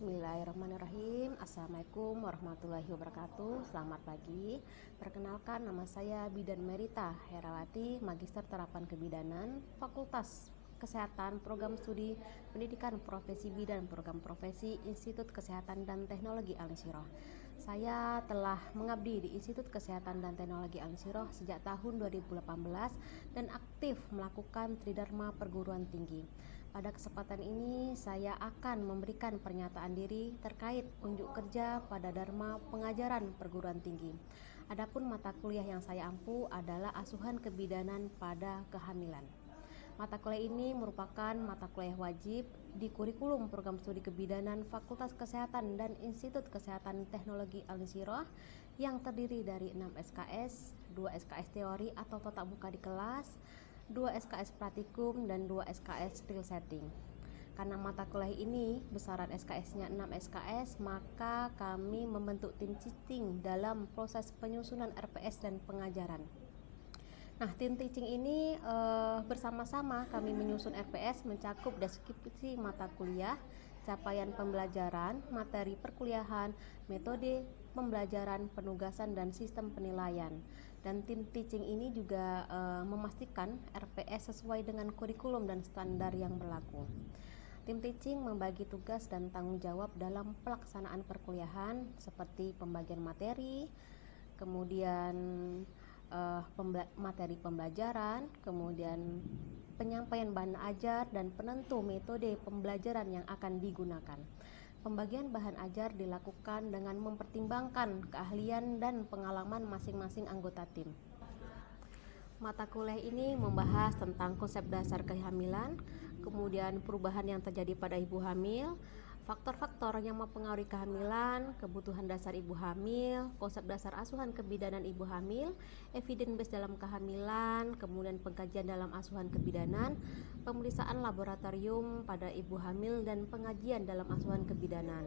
Bismillahirrahmanirrahim. Assalamualaikum warahmatullahi wabarakatuh. Selamat pagi. Perkenalkan, nama saya Bidan Merita Herawati, Magister Terapan Kebidanan, Fakultas Kesehatan, Program Studi Pendidikan Profesi Bidan, Program Profesi Institut Kesehatan dan Teknologi Al-Nusirah. Saya telah mengabdi di Institut Kesehatan dan Teknologi Al-Nusirah sejak tahun 2018 dan aktif melakukan Tridharma Perguruan Tinggi. Pada kesempatan ini saya akan memberikan pernyataan diri terkait unjuk kerja pada Dharma Pengajaran Perguruan Tinggi. Adapun mata kuliah yang saya ampu adalah asuhan kebidanan pada kehamilan. Mata kuliah ini merupakan mata kuliah wajib di kurikulum program studi kebidanan Fakultas Kesehatan dan Institut Kesehatan Teknologi Al-Nusirah yang terdiri dari 6 SKS, 2 SKS teori atau tatap muka di kelas, 2 SKS praktikum, dan 2 SKS real setting. Karena mata kuliah ini besaran SKS-nya 6 SKS, maka kami membentuk tim teaching dalam proses penyusunan RPS dan pengajaran. Nah, tim teaching ini bersama-sama kami menyusun RPS mencakup deskripsi mata kuliah, capaian pembelajaran, materi perkuliahan, metode pembelajaran, penugasan, dan sistem penilaian. Dan tim teaching ini juga memastikan RPS sesuai dengan kurikulum dan standar yang berlaku. Tim teaching membagi tugas dan tanggung jawab dalam pelaksanaan perkuliahan seperti pembagian materi, kemudian materi pembelajaran, kemudian penyampaian bahan ajar, dan penentu metode pembelajaran yang akan digunakan. Pembagian bahan ajar dilakukan dengan mempertimbangkan keahlian dan pengalaman masing-masing anggota tim. Mata kuliah ini membahas tentang konsep dasar kehamilan, kemudian perubahan yang terjadi pada ibu hamil, faktor-faktor yang mempengaruhi kehamilan, kebutuhan dasar ibu hamil, konsep dasar asuhan kebidanan ibu hamil, evidence base dalam kehamilan, kemudian pengkajian dalam asuhan kebidanan, pemeriksaan laboratorium pada ibu hamil, dan pengajian dalam asuhan kebidanan.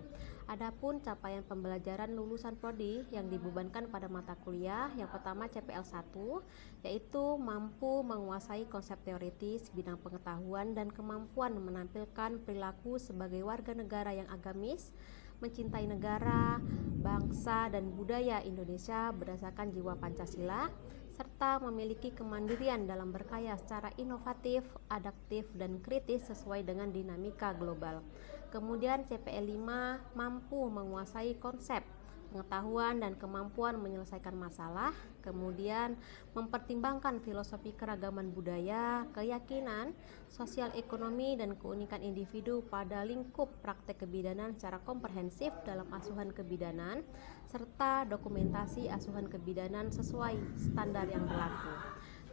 Adapun capaian pembelajaran lulusan prodi yang dibebankan pada mata kuliah, yang pertama CPL 1, yaitu mampu menguasai konsep teoritis bidang pengetahuan dan kemampuan menampilkan perilaku sebagai warga negara yang agamis, mencintai negara, bangsa, dan budaya Indonesia berdasarkan jiwa Pancasila, serta memiliki kemandirian dalam berkarya secara inovatif, adaptif, dan kritis sesuai dengan dinamika global. Kemudian CPL 5 mampu menguasai konsep pengetahuan dan kemampuan menyelesaikan masalah, kemudian mempertimbangkan filosofi keragaman budaya, keyakinan, sosial ekonomi, dan keunikan individu pada lingkup praktek kebidanan secara komprehensif dalam asuhan kebidanan, serta dokumentasi asuhan kebidanan sesuai standar yang berlaku.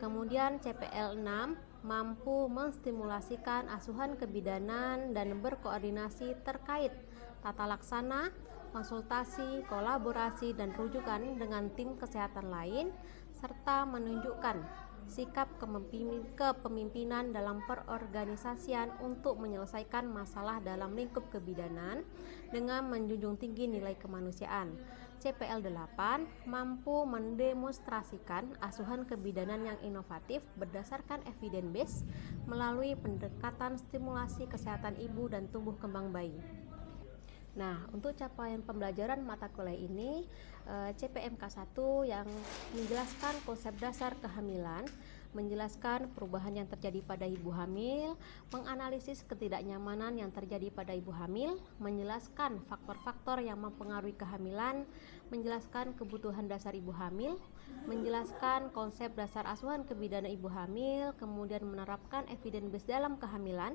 Kemudian CPL 6 mampu menstimulasikan asuhan kebidanan dan berkoordinasi terkait tata laksana, konsultasi, kolaborasi, dan rujukan dengan tim kesehatan lain, serta menunjukkan sikap kepemimpinan dalam perorganisasian untuk menyelesaikan masalah dalam lingkup kebidanan dengan menjunjung tinggi nilai kemanusiaan. CPL 8 mampu mendemonstrasikan asuhan kebidanan yang inovatif berdasarkan evidence base melalui pendekatan stimulasi kesehatan ibu dan tumbuh kembang bayi. Nah, untuk capaian pembelajaran mata kuliah ini, CPMK 1 yang menjelaskan konsep dasar kehamilan, menjelaskan perubahan yang terjadi pada ibu hamil, menganalisis ketidaknyamanan yang terjadi pada ibu hamil, menjelaskan faktor-faktor yang mempengaruhi kehamilan, menjelaskan kebutuhan dasar ibu hamil, menjelaskan konsep dasar asuhan kebidanan ibu hamil, kemudian menerapkan evidence base dalam kehamilan,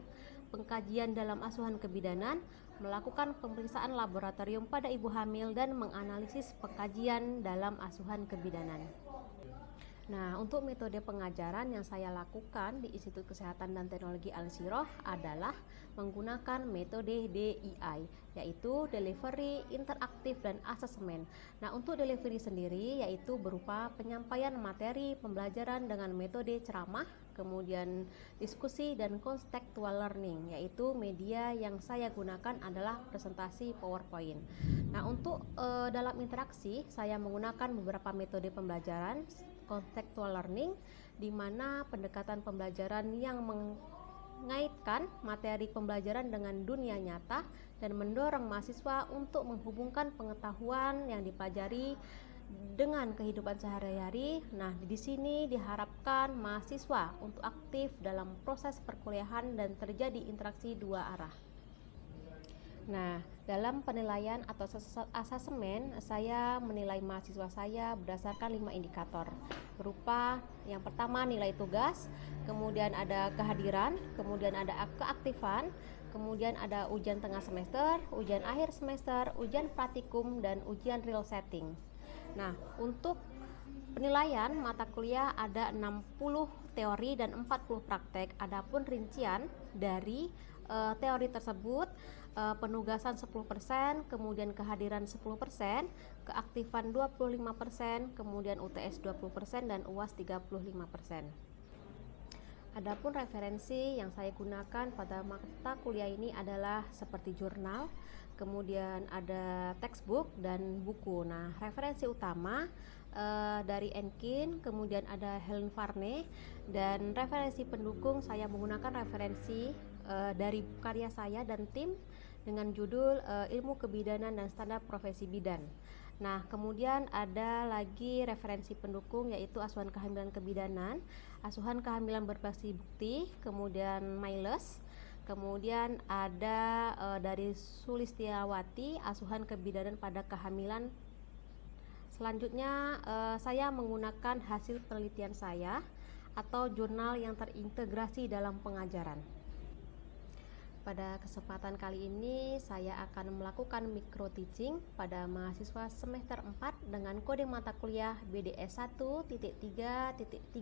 pengkajian dalam asuhan kebidanan, melakukan pemeriksaan laboratorium pada ibu hamil, dan menganalisis pengkajian dalam asuhan kebidanan. Nah, untuk metode pengajaran yang saya lakukan di Institut Kesehatan dan Teknologi Al-Nusirah adalah menggunakan metode DII, yaitu Delivery, Interaktif, dan Assessment. Nah, untuk delivery sendiri yaitu berupa penyampaian materi pembelajaran dengan metode ceramah, kemudian diskusi, dan contextual learning, yaitu media yang saya gunakan adalah presentasi PowerPoint. Nah, untuk dalam interaksi saya menggunakan beberapa metode pembelajaran contextual learning, di mana pendekatan pembelajaran yang mengaitkan materi pembelajaran dengan dunia nyata dan mendorong mahasiswa untuk menghubungkan pengetahuan yang dipelajari dengan kehidupan sehari-hari. Nah, di sini diharapkan mahasiswa untuk aktif dalam proses perkuliahan dan terjadi interaksi dua arah. Nah, dalam penilaian atau asesmen, saya menilai mahasiswa saya berdasarkan 5 indikator, berupa yang pertama nilai tugas, kemudian ada kehadiran, kemudian ada keaktifan, kemudian ada ujian tengah semester, ujian akhir semester, ujian praktikum, dan ujian real setting. Nah, untuk penilaian mata kuliah ada 60 teori dan 40 praktek. Adapun rincian dari teori tersebut, penugasan 10%, kemudian kehadiran 10%, keaktifan 25%, kemudian UTS 20% dan UAS 35%. Adapun referensi yang saya gunakan pada mata kuliah ini adalah seperti jurnal, kemudian ada textbook dan buku. Nah, referensi utama dari Enkin, kemudian ada Helen Farne, dan referensi pendukung saya menggunakan referensi dari karya saya dan tim dengan judul Ilmu Kebidanan dan Standar Profesi Bidan. Nah, kemudian ada lagi referensi pendukung yaitu asuhan kehamilan kebidanan, asuhan kehamilan berbasis bukti, kemudian Miles, kemudian ada dari Sulistiawati, asuhan kebidanan pada kehamilan. Selanjutnya saya menggunakan hasil penelitian saya atau jurnal yang terintegrasi dalam pengajaran. Pada kesempatan kali ini saya akan melakukan micro teaching pada mahasiswa semester 4 dengan kode mata kuliah BDS 1.3.31.3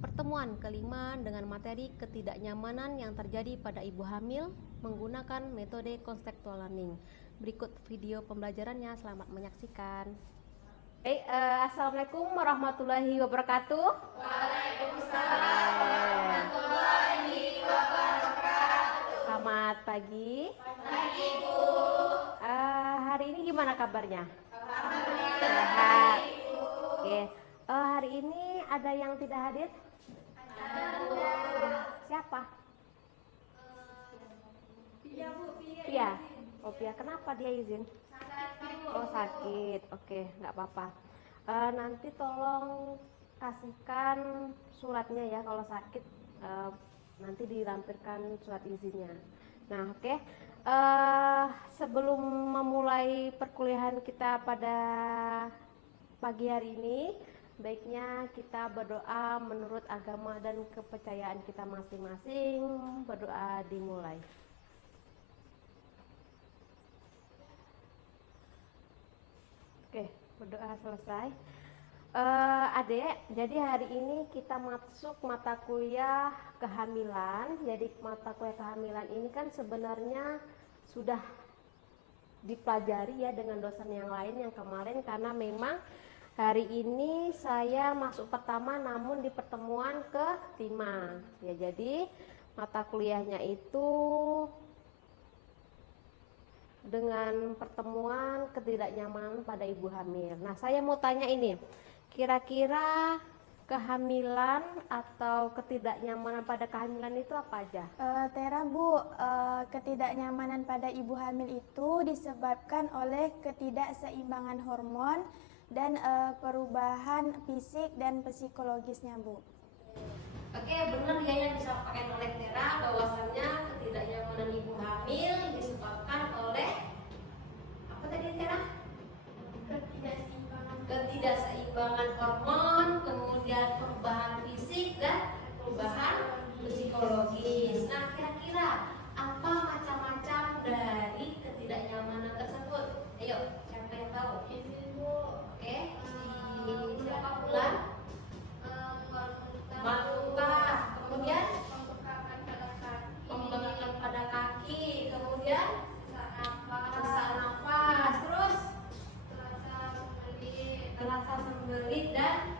pertemuan kelima dengan materi ketidaknyamanan yang terjadi pada ibu hamil menggunakan metode contextual learning. Berikut video pembelajarannya, selamat menyaksikan. Assalamualaikum warahmatullahi wabarakatuh. Waalaikumsalam warahmatullahi wabarakatuh. Selamat pagi. Pagi, Bu. Hari ini gimana kabarnya? Alhamdulillah. Sehat. Oke. Hari ini ada yang tidak hadir? Ada, Bu. Siapa? Pia, Bu. Pia. Oh, Pia. Kenapa dia izin? Sakit, Bu. Oh, sakit. Oke, nggak apa-apa. Nanti tolong kasihkan suratnya ya kalau sakit. Nanti dilampirkan surat izinnya. Nah, oke. Sebelum memulai perkuliahan kita pada pagi hari ini, baiknya kita berdoa menurut agama dan kepercayaan kita masing-masing. Berdoa dimulai. Oke, berdoa selesai. Adek, jadi hari ini kita masuk mata kuliah kehamilan. Jadi mata kuliah kehamilan ini kan sebenarnya sudah dipelajari ya dengan dosen yang lain yang kemarin, karena memang hari ini saya masuk pertama namun di pertemuan kelima. Ya, jadi mata kuliahnya itu dengan pertemuan ketidaknyamanan pada ibu hamil. Nah, saya mau tanya ini, kira-kira kehamilan atau ketidaknyamanan pada kehamilan itu apa aja? Tera, Bu, ketidaknyamanan pada ibu hamil itu disebabkan oleh ketidakseimbangan hormon dan perubahan fisik dan psikologisnya, Bu. Oke, benar ya yang disampaikan oleh Tera, bahwasannya ketidaknyamanan ibu hamil disebabkan oleh apa tadi Tera? Ketidakseimbangan hormon, kemudian perubahan fisik dan perubahan psikologis. Nah, kira-kira apa macam-macam dari ketidaknyamanan tersebut? Ayo, siapa yang tahu? Oke, siapa Bulan? Bangkah, kemudian pembengkakan pada kaki, kemudian sesak nafas, terus terasa sembelit dan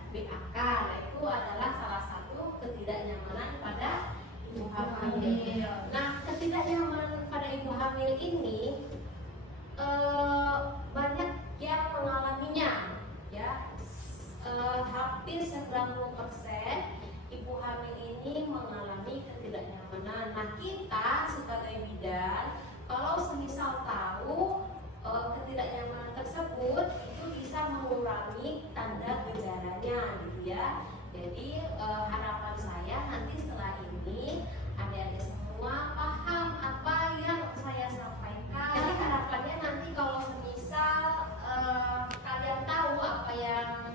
Nah, kita sebagai bidan kalau semisal tahu ketidaknyamanan tersebut itu bisa mengurangi tanda gejalanya gitu ya. Jadi harapan saya nanti setelah ini adik-adik semua paham apa yang saya sampaikan. Jadi harapannya nanti kalau semisal kalian tahu apa yang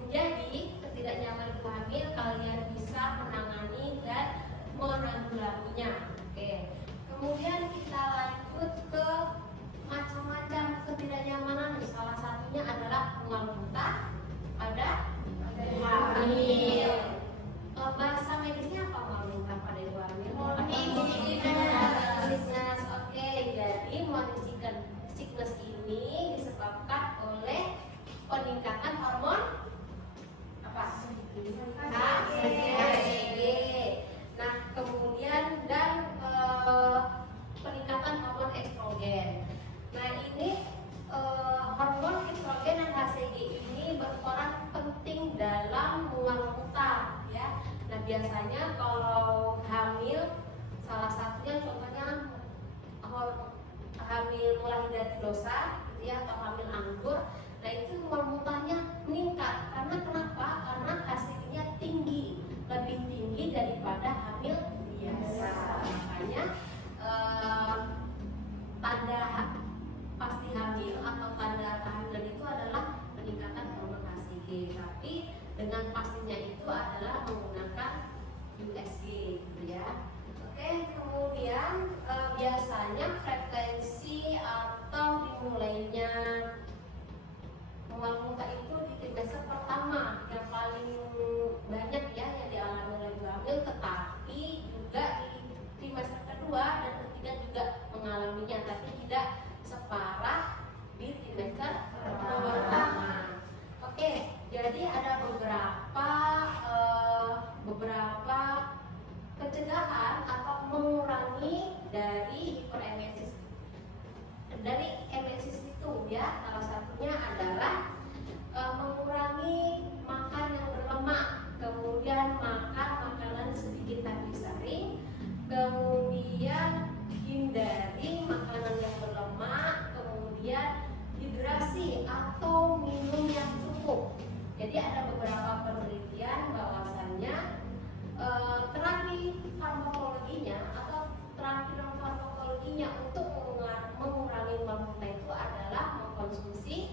menjadi ketidaknyamanan ibu hamil, kalian bisa menangani dan menanggulanginya. Oke. Kemudian kita lanjut ke macam-macam ketidaknyamanan. Salah satunya adalah mual muntah pada ibu hamil. Bahasa medisnya apa mual muntah pada ibu hamil? Morning sickness. Oke, jadi morning sickness ini disebabkan oleh peningkatan hormon apa? HCG. Nah, kemudian dan peningkatan hormon estrogen. Nah, ini hormon estrogen dan HCG ini berperan penting dalam mual muntah ya. Nah, biasanya kalau hamil salah satunya contohnya hamil mulai dari dosa gitu ya, atau hamil anggur. Nah, itu mual muntahnya meningkat karena kenapa? Karena HCG-nya tinggi, lebih tinggi daripada hamil biasa. Makanya tanda pasti hamil atau tanda kehamilan itu adalah peningkatan hormon HCG. Tapi dengan pastinya itu adalah menggunakan USG gitu ya. Oke, kemudian biasanya frekuensi atau dimulainya mual muntah itu di trimester pertama yang paling banyak ya yang dialami oleh ibu hamil, tetapi juga di trimester kedua dan ketiga juga mengalaminya, tapi tidak separah di trimester pertama. Oke, jadi ada beberapa pencegahan atau mengurangi dari hiperemesis itu ya. Salah satunya adalah mengurangi makan yang berlemak, kemudian makan makanan sedikit tapi sering, kemudian hindari makanan yang berlemak, kemudian hidrasi atau minum yang cukup. Jadi ada beberapa penelitian bahwasannya terapi farmakologinya atau terapi non farmakologinya untuk mengurangi mual muntah itu adalah mengkonsumsi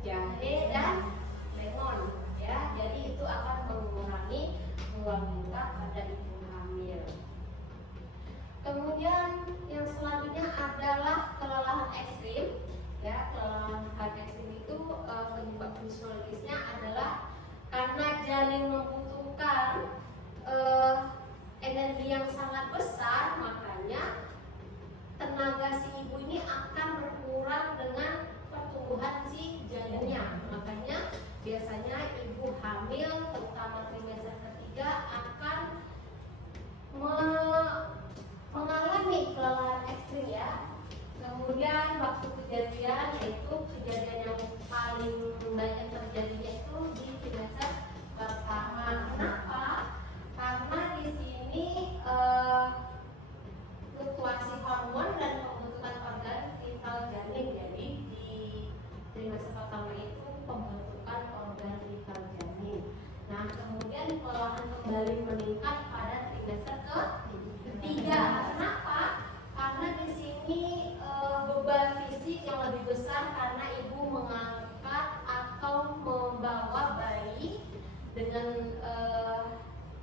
jahe dan lemon ya. Jadi itu akan mengurangi mual muntah pada ibu hamil. Kemudian yang selanjutnya adalah kelelahan ekstrim ya. Kelelahan ekstrim itu penyebab fisiologisnya adalah karena janin membutuhkan energi yang sangat besar, makanya tenaga si ibu ini akan berkurang dengan pertumbuhan si janinnya. Makanya biasanya ibu hamil terutama trimester ketiga akan mengalami kelelahan ekstrim ya. Kemudian waktu kejadian, yaitu kejadian yang paling banyak terjadinya itu di trimester pertama. Kenapa? Karena di sini fluktuasi hormon dan pembentukan organ vital janin. Jadi di trimester pertama itu pembentukan organ vital janin. Nah, kemudian kelelahan kembali meningkat pada trimester ketiga. Kenapa? Karena di sini beban fisik yang lebih besar karena ibu mengangkat atau membawa bayi dengan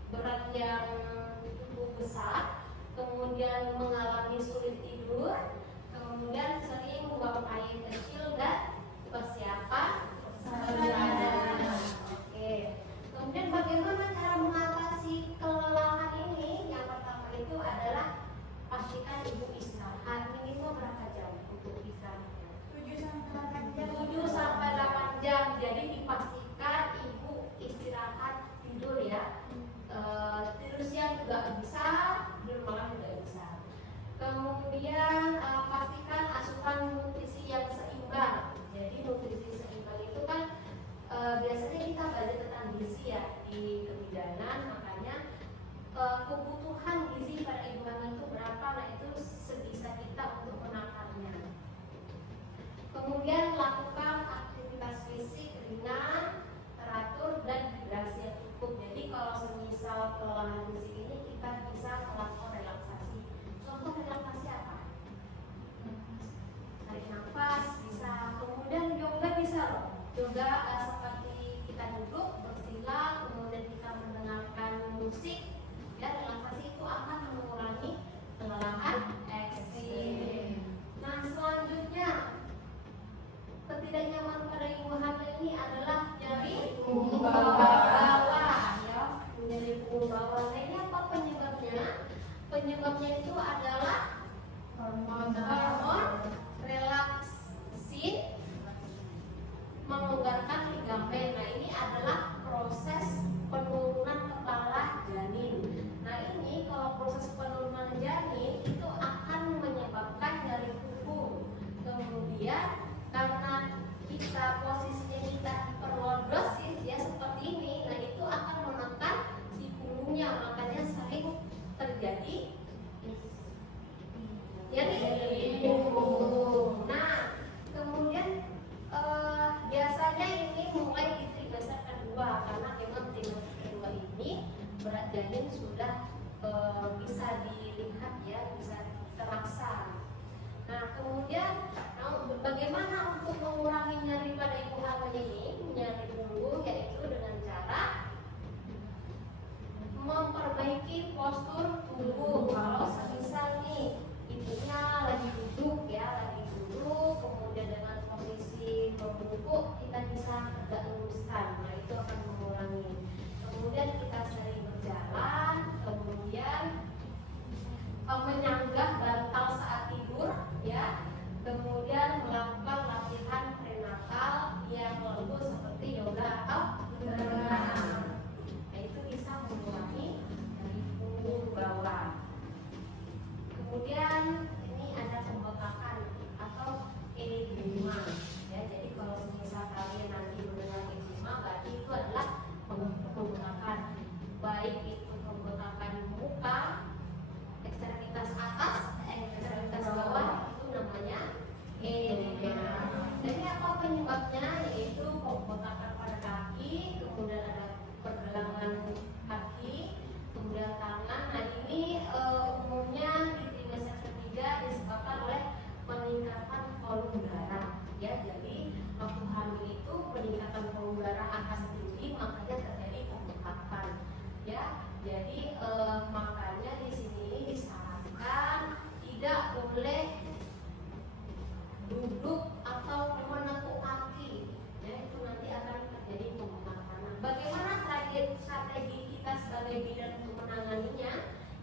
berat yang cukup besar, kemudian mengalami sulit tidur, kemudian sering buang air kecil dan persiapan persalinan. Oke. Kemudian bagaimana cara mengatasi kelelahan ini? Yang pertama itu adalah pastikan ibu istirahat minimal berapa jam untuk istirahatnya? 7 sampai 8 jam. Jadi dipastikan ibu istirahat tidur ya. Tidur siang juga bisa, tidur malam juga bisa. Kemudian pastikan asupan nutrisi yang seimbang. Jadi nutrisi seimbang itu kan biasanya kita belajar tentang gizi ya di kebidanan, makanya kebutuhan gizi pada ibu juga seperti kita duduk bersila, kemudian kita mendengarkan musik, ya relaksasi itu akan mengurangi kelelahan ekstrim. Nah selanjutnya ketidaknyamanan pada ibu hamil ini adalah nyeri punggung bawah, ya, nyeri punggung bawah. Nah ini apa penyebabnya? Penyebabnya itu adalah hormon relaksin melonggarkan ligamen. Nah ini adalah proses penurunan kepala janin. Nah ini kalau proses penurunan janin itu akan menyebabkan nyeri punggung. Kemudian karena kita posisinya kita hiperlordosis ya seperti ini, nah itu akan menekan si punggungnya, makanya sering terjadi nyeri punggung. Nah kemudian biasanya ini mulai di trimester kedua, karena memang trimester kedua ini berat janin sudah bisa dilihat ya, bisa terasa. Nah kemudian bagaimana untuk mengurangi nyeri pada ibu hamil ini, nyeri punggung, yaitu dengan cara memperbaiki postur tubuh. Kalau semisal nih ibunya lagi duduk ya, lagi duduk, kemudian dengan posisi membungkuk kita bisa tegak luruskan. Nah itu akan mengurangi. Kemudian kita sering berjalan, kemudian menyanggah bantal saat tidur ya, kemudian melakukan latihan prenatal yang lembut seperti yoga atau berenang. Nah itu bisa mengurangi dari punggung bawah. Kemudian ini ada pembekakan atau edema ya, jadi kalau misal kalian nanti mendengar edema berarti itu adalah pembekakan, baik itu pembekakan muka, ekstremitas atas, ekstremitas bawah, itu namanya edema. Jadi apa penyebabnya? Yaitu pembekakan pada kaki, kemudian ada pergelangan kaki, kemudian tangan. Nah ini umumnya di trimester ketiga disebabkan oleh peningkatan volume darah ya. Jadi waktu hamil itu peningkatan volume darah akan tinggi, makanya terjadi pembekakan ya. Jadi makanya di sini disarankan tidak boleh duduk atau menekuk kaki ya, itu nanti akan terjadi pembekakan. Bagaimana strategi kita sebagai bidan untuk menanganinya?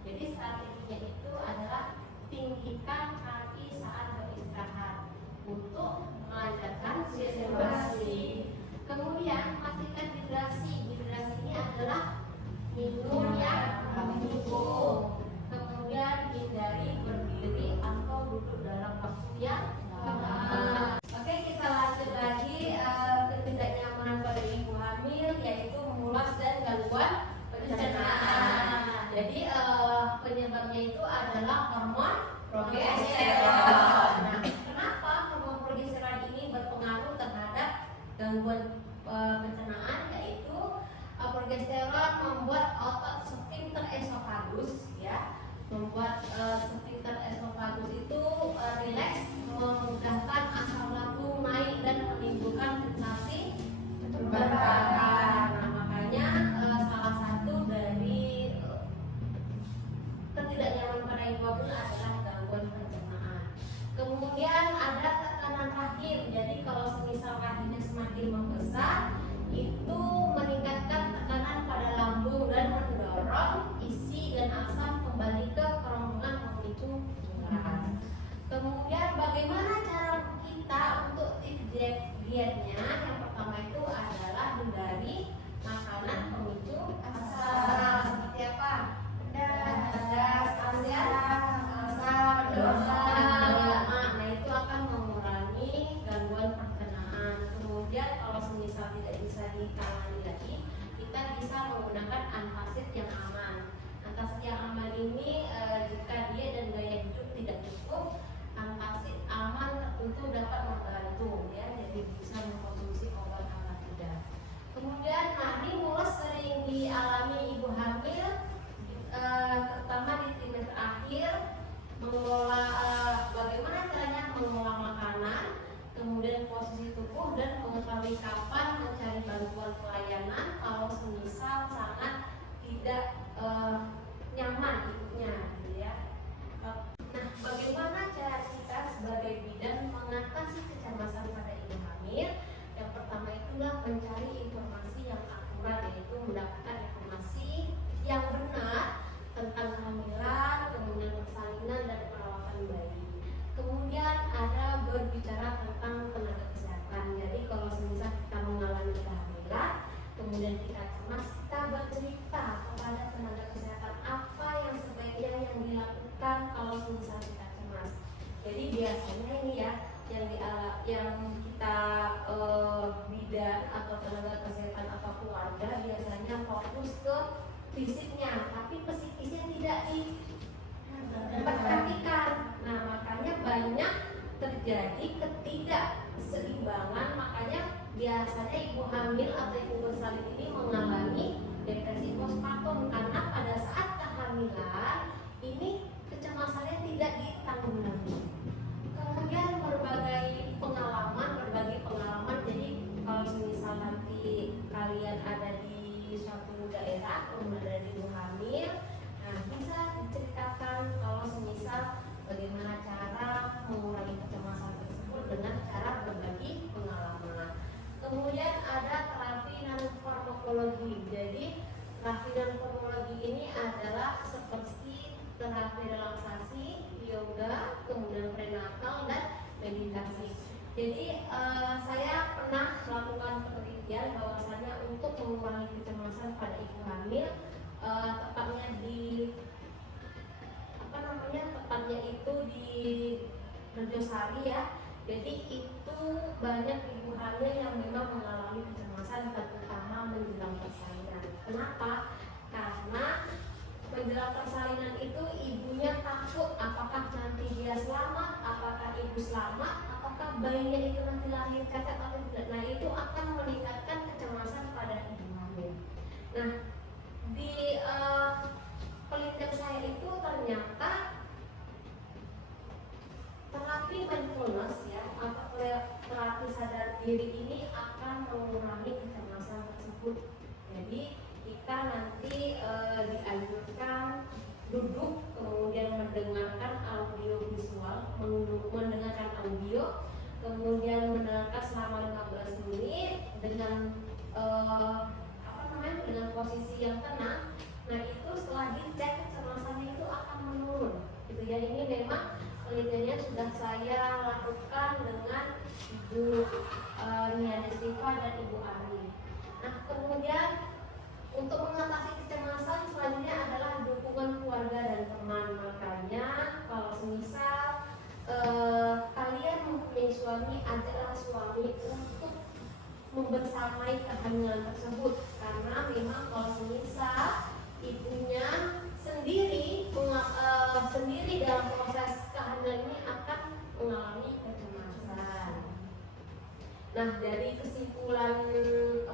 Jadi strateginya itu adalah tinggikan kaki saat beristirahat untuk melancarkan sirkulasi. Kemudian pastikan hidrasi. Hidrasi ini adalah minum yang cukup. Kemudian hindari berdiri atau duduk dalam waktu yang lama. Oke, kita lanjut lagi ketidaknyamanan pada ibu hamil, yaitu mulas dan gangguan pencernaan. Jadi penyebabnya itu adalah hormon progesteron. Nah, kenapa hormon progesteron ini berpengaruh terhadap gangguan pencernaan? Yaitu progesteron yang benar tentang kehamilan, kemudian persalinan dan perawatan bayi. Kemudian ada berbicara tentang tenaga kesehatan. Jadi kalau semisal kita mengalami kehamilan, kemudian kita cemas, kita bercerita kepada tenaga kesehatan apa yang sebaiknya yang dilakukan kalau semisal kita cemas. Jadi biasanya ini ya yang kita bidan atau tenaga kesehatan atau keluarga biasanya fokus ke fisiknya, tapi psikisnya tidak diperhatikan. Nah, makanya banyak terjadi ketidakseimbangan. Makanya biasanya ibu hamil atau ibu bersalin ini mengalami depresi postpartum karena pada saat kehamilan ini kecemasannya tidak ditanggulangi. Kemudian berbagai pengalaman. Jadi kalau misal nanti kalian ada di suatu daerah, kemudian ada di ibu hamil, nah bisa diceritakan kalau semisal bagaimana cara mengurangi kecemasan tersebut dengan cara berbagi pengalaman. Kemudian ada terapi non farmakologi. Jadi terapi non farmakologi ini adalah seperti terapi relaksasi, yoga, kemudian prenatal dan meditasi. Jadi saya pernah melakukan penelitian bahwasanya untuk mengurangi kecemasan pada ibu hamil, tepatnya itu di Rejosari ya. Jadi itu banyak ibu hamil yang memang mengalami kecemasan terutama menjelang persalinan. Kenapa? Karena menjelang persalinan itu ibunya takut apakah nanti dia selamat, apakah ibu selamat, apakah bayinya itu nanti lahir cacat atau tidak. Nah, itu akan meningkatkan kecemasan pada ibu hamil. Nah, di penelitian saya itu ternyata terapi mindfulness ya atau terapi sadar diri ini akan mengurangi kecemasan tersebut. Jadi kita nanti dianjurkan duduk, kemudian mendengarkan audio visual, mendengarkan audio, kemudian mendengarkan selama 15 menit dengan dengan posisi yang tenang. Nah, itu setelah dicek kecemasannya itu akan menurun. Gitu ya. Ini memang penelitiannya sudah saya lakukan dengan Ibu Nia Destiva dan Ibu Ari. Nah, kemudian untuk mengatasi kecemasan selanjutnya adalah dukungan keluarga dan teman. Makanya kalau semisal kalian mempunyai suami, ajaklah suami untuk membersamai kehamilan tersebut, karena memang kalau semisal ibunya sendiri dalam proses kehamilan ini akan mengalami kecemasan. Nah, dari kesimpulan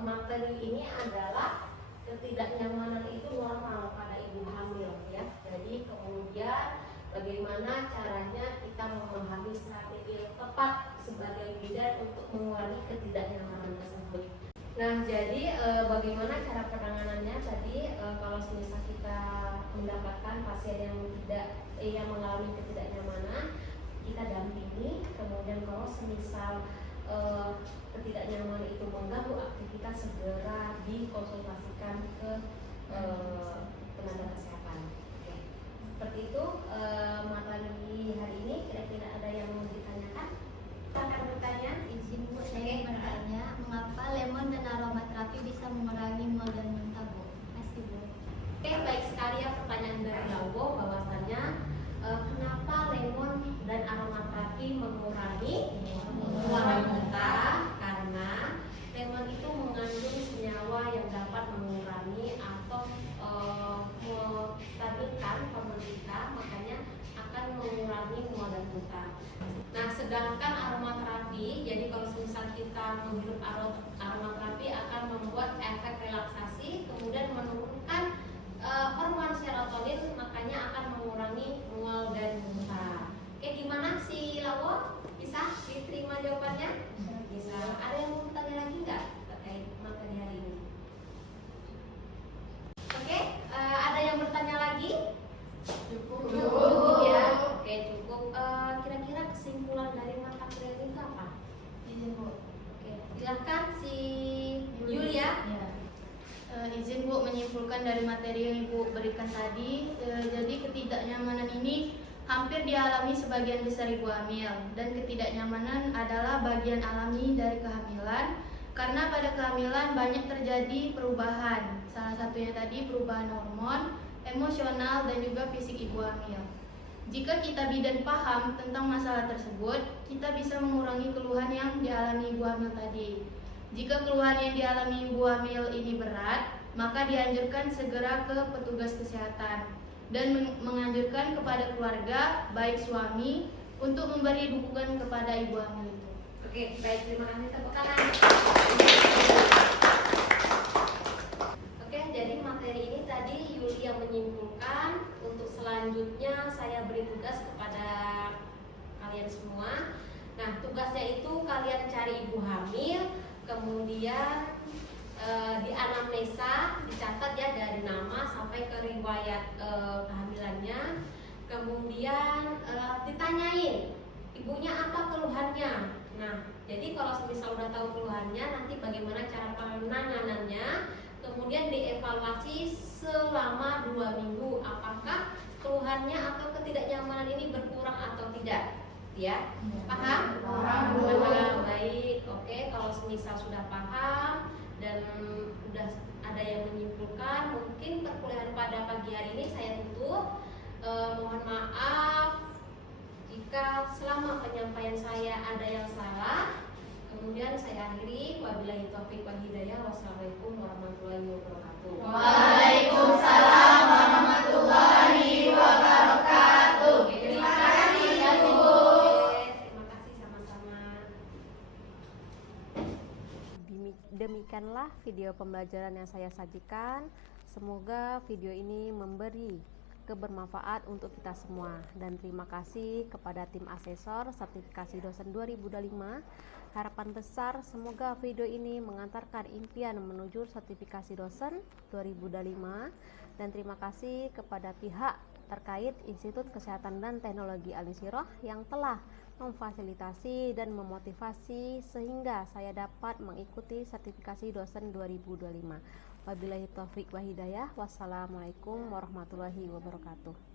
materi ini adalah ketidaknyamanan itu normal pada ibu hamil ya. Jadi kemudian bagaimana caranya kita memahami strategi yang tepat sebagai bidan untuk mengurangi ketidaknyamanan tersebut. Nah, jadi bagaimana cara penanganannya tadi kalau semisal kita mendapatkan pasien yang mengalami ketidaknyamanan, kita dampingi. Kemudian kalau semisal ketidaknyamanan itu mengganggu aktivitas, segera dikonsultasikan ke tenaga kesehatan. Oke. Seperti itu materi hari ini. Kira-kira ada yang mau ditanyakan? Akan bertanya? Izin Bu, saya bertanya, mengapa lemon dan aromaterapi bisa mengurangi mual dan muntah Bu? Terima Bu. Oke, baik sekali ya pertanyaan dari Lawo, bahwasanya kenapa lemon dan aromaterapi mengurangi mual dan muntah? Karena lemon itu mengandung senyawa yang dapat mengurangi atau menstabilkan hormon kita, makanya akan mengurangi mual dan muntah. Nah, sedangkan aromaterapi, jadi kalau misal kita menghirup aromaterapi akan membuat efek relaksasi, kemudian menurunkan hormon serotonin, makanya akan mengurangi mual dan muntah. Oke, gimana si Lawo? Bisa diterima jawabannya? Bisa. yang Ibu berikan tadi. Jadi ketidaknyamanan ini hampir dialami sebagian besar ibu hamil, dan ketidaknyamanan adalah bagian alami dari kehamilan karena pada kehamilan banyak terjadi perubahan. Salah satunya tadi perubahan hormon, emosional, dan juga fisik ibu hamil. Jika kita bidan paham tentang masalah tersebut, kita bisa mengurangi keluhan yang dialami ibu hamil tadi. Jika keluhan yang dialami ibu hamil ini berat, maka dianjurkan segera ke petugas kesehatan dan menganjurkan kepada keluarga, baik suami, untuk memberi dukungan kepada ibu hamil itu. Oke, baik, terima kasih, tepuk tangan. Oke, jadi materi ini tadi Yuli yang menyimpulkan. Untuk selanjutnya saya beri tugas kepada kalian semua. Nah, tugasnya itu kalian cari ibu hamil, kemudian di anamnesa dicatat ya dari nama sampai ke riwayat kehamilannya. Kemudian ditanyain ibunya apa keluhannya. Nah, jadi kalau semisal udah tahu keluhannya, nanti bagaimana cara penanganannya. Kemudian dievaluasi selama 2 minggu, apakah keluhannya atau ketidaknyamanan ini berkurang atau tidak. Ya, paham? Paham. Baik, oke. Kalau semisal sudah paham dan sudah ada yang menyimpulkan, mungkin perkuliahan pada pagi hari ini saya tutup. Mohon maaf jika selama penyampaian saya ada yang salah. Kemudian saya akhiri, wabillahi taufiq wal hidayah. Wassalamualaikum warahmatullahi wabarakatuh. Waalaikumsalam warahmatullahi wabarakatuh. Terima kasih ya Bu. Terima kasih sama-sama. Demikianlah video pembelajaran yang saya sajikan. Semoga video ini memberi kebermanfaat untuk kita semua, dan terima kasih kepada tim asesor sertifikasi dosen 2025. Harapan besar semoga video ini mengantarkan impian menuju sertifikasi dosen 2025, dan terima kasih kepada pihak terkait Institut Kesehatan dan Teknologi Al-Insyirah yang telah memfasilitasi dan memotivasi sehingga saya dapat mengikuti sertifikasi dosen 2025. Wabillahi taufiq wa hidayah. Wassalamualaikum warahmatullahi wabarakatuh.